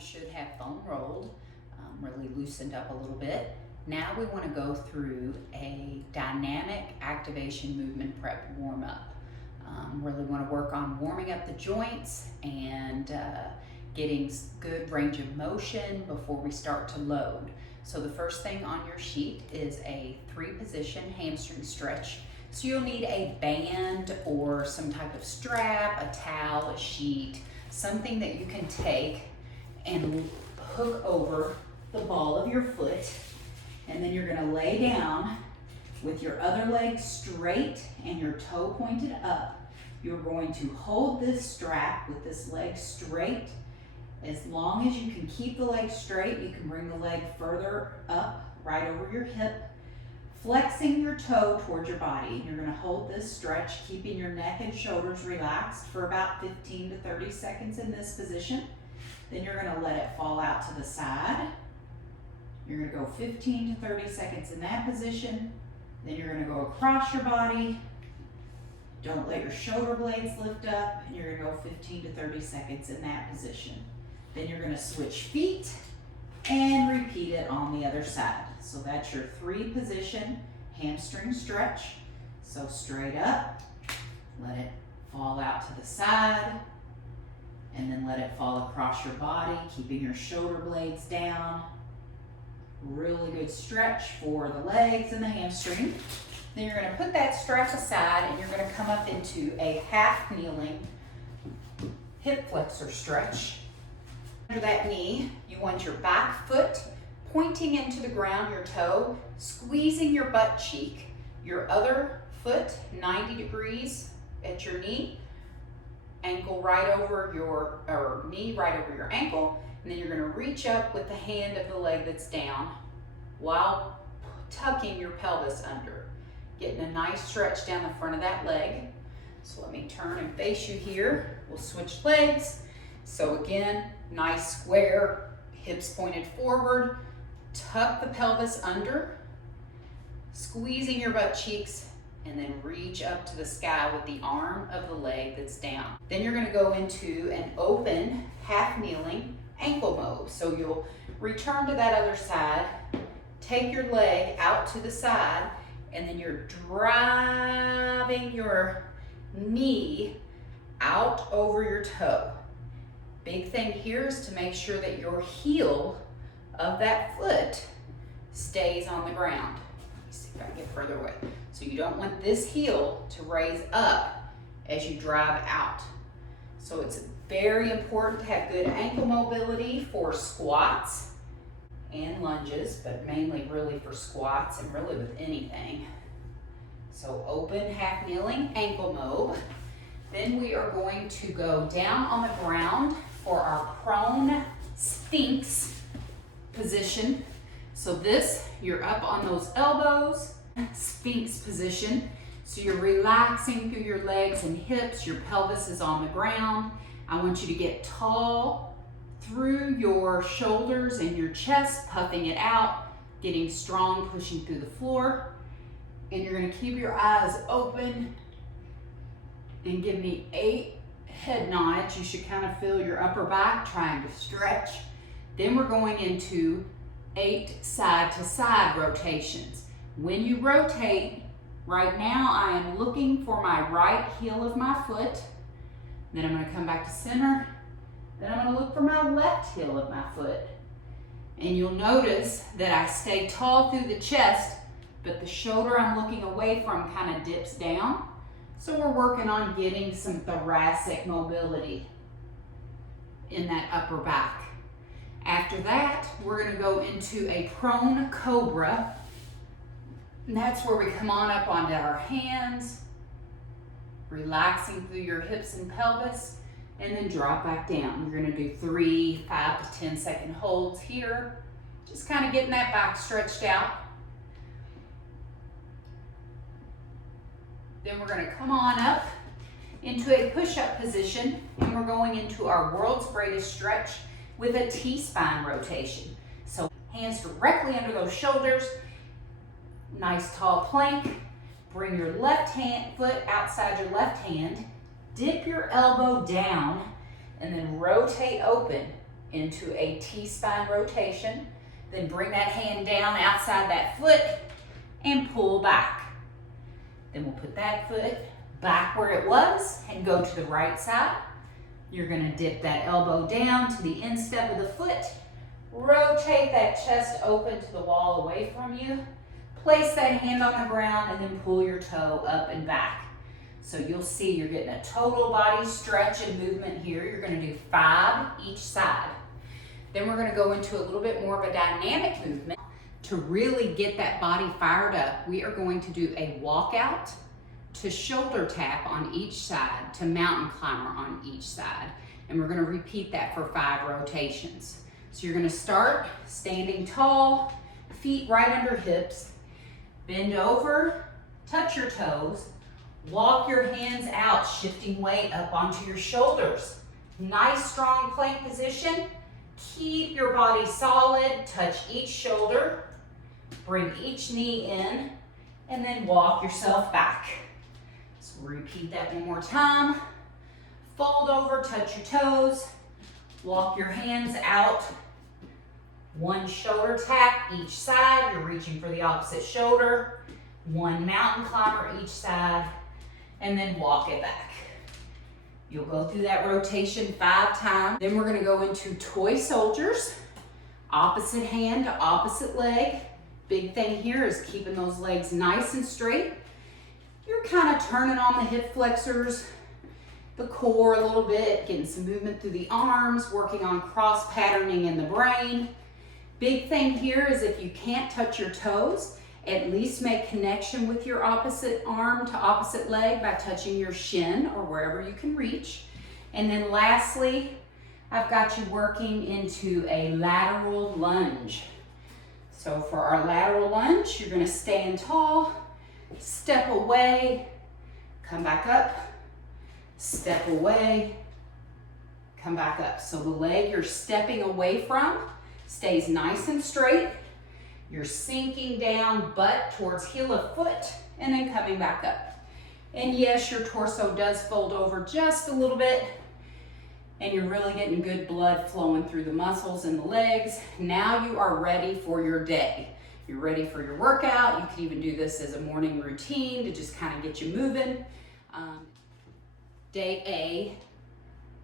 you should have foam rolled, really loosened up a little bit. Now we want to go through a dynamic activation movement prep warm up. Really want to work on warming up the joints and getting good range of motion before we start to load. So the first thing on your sheet is a 3-position hamstring stretch. So you'll need a band or some type of strap, a towel, a sheet, something that you can take and hook over the ball of your foot. And then you're gonna lay down with your other leg straight and your toe pointed up. You're going to hold this strap with this leg straight. As long as you can keep the leg straight, you can bring the leg further up, right over your hip, flexing your toe towards your body. You're gonna hold this stretch, keeping your neck and shoulders relaxed for about 15 to 30 seconds in this position. Then you're gonna let it fall out to the side. You're gonna go 15 to 30 seconds in that position. Then you're gonna go across your body. Don't let your shoulder blades lift up, and you're gonna go 15 to 30 seconds in that position. Then you're gonna switch feet and repeat it on the other side. So that's your 3-position hamstring stretch. So straight up, let it fall out to the side, and then let it fall across your body, keeping your shoulder blades down. Really good stretch for the legs and the hamstring. Then you're gonna put that strap aside and you're gonna come up into a half kneeling hip flexor stretch. Under that knee, you want your back foot pointing into the ground, your toe, squeezing your butt cheek, your other foot 90 degrees at your knee, ankle right over your, or knee right over your ankle, and then you're gonna reach up with the hand of the leg that's down while tucking your pelvis under. Getting a nice stretch down the front of that leg. So let me turn and face you here. We'll switch legs. So again, nice square, hips pointed forward, tuck the pelvis under, squeezing your butt cheeks, and then reach up to the sky with the arm of the leg that's down. Then you're gonna go into an open, half kneeling ankle move. So you'll return to that other side, take your leg out to the side, and then you're driving your knee out over your toe. Big thing here is to make sure that your heel of that foot stays on the ground. Let me see if I can get further away. So you don't want this heel to raise up as you drive out. So it's very important to have good ankle mobility for squats and lunges, but mainly really for squats and really with anything. So open half kneeling ankle move. Then we are going to go down on the ground for our prone sphinx position. So this, you're up on those elbows, sphinx position. So you're relaxing through your legs and hips, your pelvis is on the ground. I want you to get tall through your shoulders and your chest, puffing it out, getting strong, pushing through the floor. And you're gonna keep your eyes open and give me 8 head nods. You should kind of feel your upper back trying to stretch. Then we're going into 8 side to side rotations. When you rotate, right now I am looking for my right heel of my foot. Then I'm gonna come back to center. Then I'm gonna look for my left heel of my foot. And you'll notice that I stay tall through the chest, but the shoulder I'm looking away from kind of dips down. So we're working on getting some thoracic mobility in that upper back. After that, we're gonna go into a prone cobra. And that's where we come on up onto our hands, relaxing through your hips and pelvis, and then drop back down. We're gonna do 3 5 to 10 second holds here. Just kind of getting that back stretched out. Then we're gonna come on up into a push-up position, and we're going into our world's greatest stretch with a T-spine rotation. So hands directly under those shoulders, nice tall plank. Bring your left hand foot outside your left hand, dip your elbow down, and then rotate open. into a T-spine rotation. Then bring that hand down outside that foot and pull back. Then we'll put that foot back where it was and go to the right side. You're gonna dip that elbow down to the instep of the foot, rotate that chest open to the wall away from you, place that hand on the ground, and then pull your toe up and back. So you'll see you're getting a total body stretch and movement here. You're gonna do 5 each side. Then we're gonna go into a little bit more of a dynamic movement. To really get that body fired up, we are going to do a walkout to shoulder tap on each side to mountain climber on each side. And we're gonna repeat that for 5 rotations. So you're gonna start standing tall, feet right under hips, bend over, touch your toes, walk your hands out, shifting weight up onto your shoulders. Nice strong plank position. Keep your body solid, touch each shoulder, bring each knee in, and then walk yourself back. So repeat that one more time. Fold over, touch your toes, walk your hands out. 1 shoulder tap each side, you're reaching for the opposite shoulder. 1 mountain climber each side, and then walk it back. You'll go through that rotation 5 times. Then we're gonna go into toy soldiers. Opposite hand to opposite leg. Big thing here is keeping those legs nice and straight. You're kind of turning on the hip flexors, the core a little bit, getting some movement through the arms, working on cross patterning in the brain. Big thing here is if you can't touch your toes, at least make connection with your opposite arm to opposite leg by touching your shin or wherever you can reach. And then lastly, I've got you working into a lateral lunge. So for our lateral lunge, you're gonna stand tall, step away, come back up, step away, come back up. So the leg you're stepping away from stays nice and straight. You're sinking down, butt towards heel of foot, and then coming back up. And yes, your torso does fold over just a little bit, and you're really getting good blood flowing through the muscles and the legs. Now you are ready for your day. You're ready for your workout. You could even do this as a morning routine to just kind of get you moving. Day A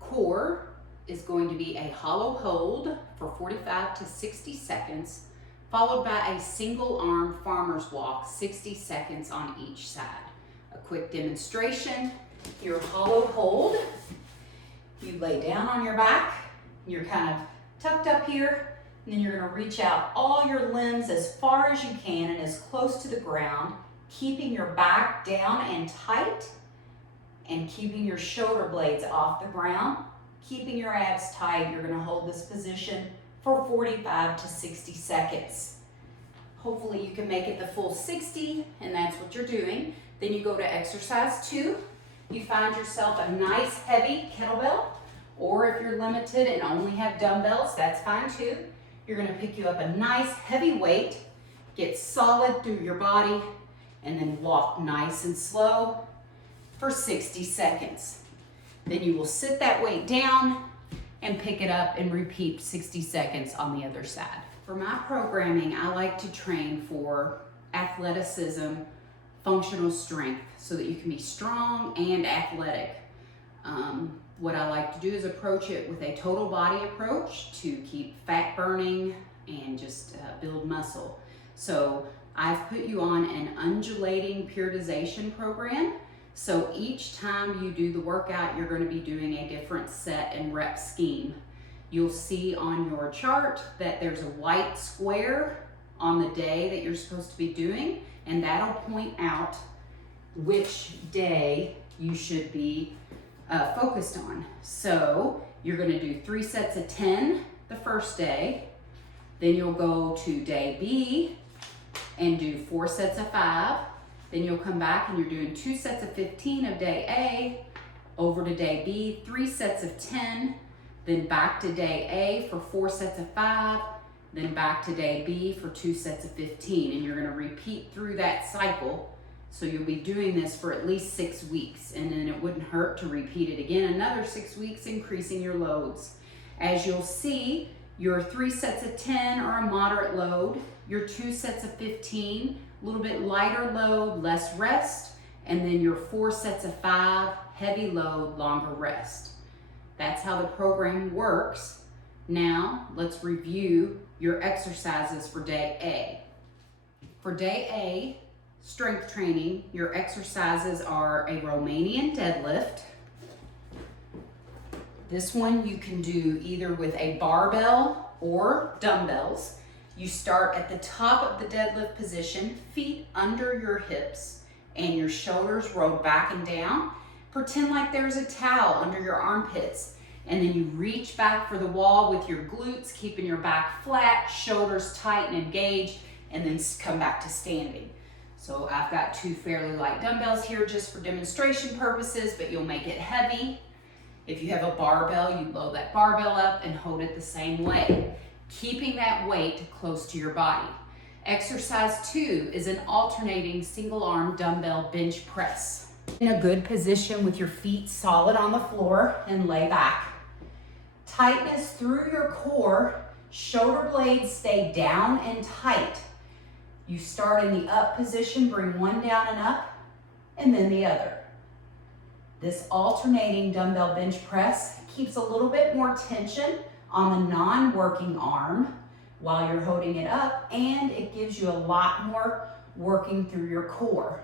core is going to be a hollow hold for 45 to 60 seconds, followed by a single arm farmer's walk, 60 seconds on each side. A quick demonstration, your hollow hold. You lay down on your back, you're kind of tucked up here, and then you're gonna reach out all your limbs as far as you can and as close to the ground, keeping your back down and tight, and keeping your shoulder blades off the ground, keeping your abs tight. You're gonna hold this position for 45 to 60 seconds. Hopefully you can make it the full 60, and that's what you're doing. Then you go to exercise 2. You find yourself a nice heavy kettlebell, or if you're limited and only have dumbbells, that's fine too. You're gonna pick you up a nice heavy weight, get solid through your body, and then walk nice and slow for 60 seconds. Then you will sit that weight down and pick it up and repeat 60 seconds on the other side. For my programming, I like to train for athleticism, functional strength, so that you can be strong and athletic. What I like to do is approach it with a total body approach to keep fat burning and just build muscle. So I've put you on an undulating periodization program. So each time you do the workout, you're going to be doing a different set and rep scheme. You'll see on your chart that there's a white square on the day that you're supposed to be doing, and that'll point out which day you should be focused on. So you're going to do 3 sets of 10 the first day, then you'll go to day B and do 4 sets of 5. Then you'll come back and you're doing 2 sets of 15 of day A, over to day B, 3 sets of 10, then back to day A for 4 sets of 5, then back to day B for 2 sets of 15. And you're gonna repeat through that cycle. So you'll be doing this for at least 6 weeks, and then it wouldn't hurt to repeat it again another 6 weeks, increasing your loads. As you'll see, your 3 sets of 10 are a moderate load, your 2 sets of 15, a little bit lighter load, less rest, and then your 4 sets of 5, heavy load, longer rest. That's how the program works. Now, let's review your exercises for day A. For day A, strength training, your exercises are a Romanian deadlift. This one you can do either with a barbell or dumbbells. You start at the top of the deadlift position, feet under your hips, and your shoulders roll back and down. Pretend like there's a towel under your armpits, and then you reach back for the wall with your glutes, keeping your back flat, shoulders tight and engaged, and then come back to standing. So I've got 2 fairly light dumbbells here just for demonstration purposes, but you'll make it heavy. If you have a barbell, you load that barbell up and hold it the same way, keeping that weight close to your body. Exercise 2 is an alternating single arm dumbbell bench press. In a good position with your feet solid on the floor and lay back. Tightness through your core, shoulder blades stay down and tight. You start in the up position, bring one down and up, and then the other. This alternating dumbbell bench press keeps a little bit more tension on the non-working arm while you're holding it up, and it gives you a lot more working through your core.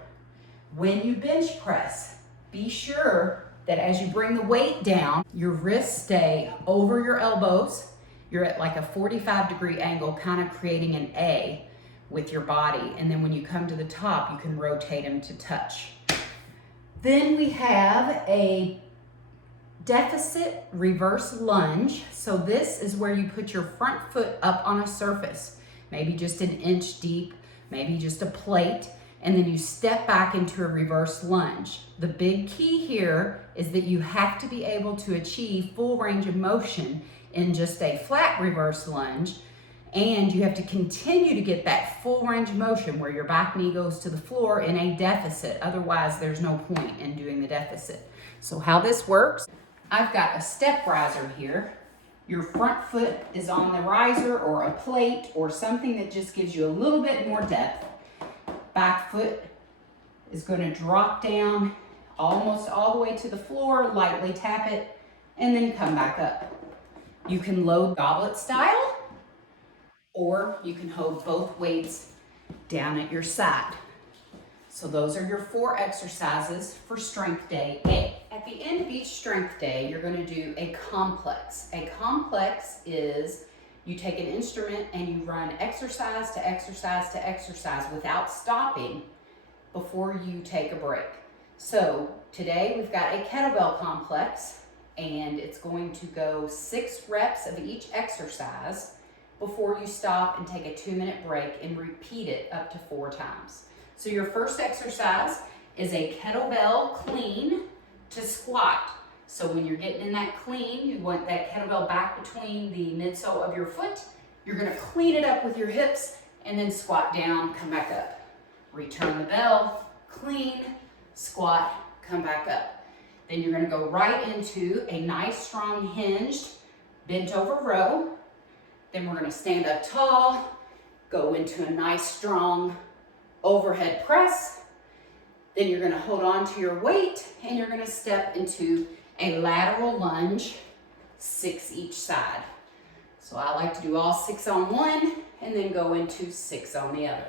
When you bench press, be sure that as you bring the weight down, your wrists stay over your elbows. You're at like a 45-degree angle, kind of creating an A with your body. And then when you come to the top, you can rotate them to touch. Then we have a deficit reverse lunge. So this is where you put your front foot up on a surface, maybe just an inch deep, maybe just a plate, and then you step back into a reverse lunge. The big key here is that you have to be able to achieve full range of motion in just a flat reverse lunge, and you have to continue to get that full range of motion where your back knee goes to the floor in a deficit. Otherwise, there's no point in doing the deficit. So how this works, I've got a step riser here. Your front foot is on the riser or a plate or something that just gives you a little bit more depth. Back foot is going to drop down almost all the way to the floor, lightly tap it, and then come back up. You can load goblet style, or you can hold both weights down at your side. So those are your 4 exercises for strength day A. At the end of each strength day, you're going to do a complex. A complex is you take an instrument and you run exercise to exercise to exercise without stopping before you take a break. So today we've got a kettlebell complex, and it's going to go 6 reps of each exercise before you stop and take a 2-minute break and repeat it up to 4 times. So your first exercise is a kettlebell clean to squat. So when you're getting in that clean, you want that kettlebell back between the midsole of your foot. You're gonna clean it up with your hips and then squat down, come back up. Return the bell, clean, squat, come back up. Then you're gonna go right into a nice strong hinged bent over row. Then we're gonna stand up tall, go into a nice strong overhead press. Then you're gonna hold on to your weight and you're gonna step into a lateral lunge, 6 each side. So I like to do all 6 on one and then go into 6 on the other.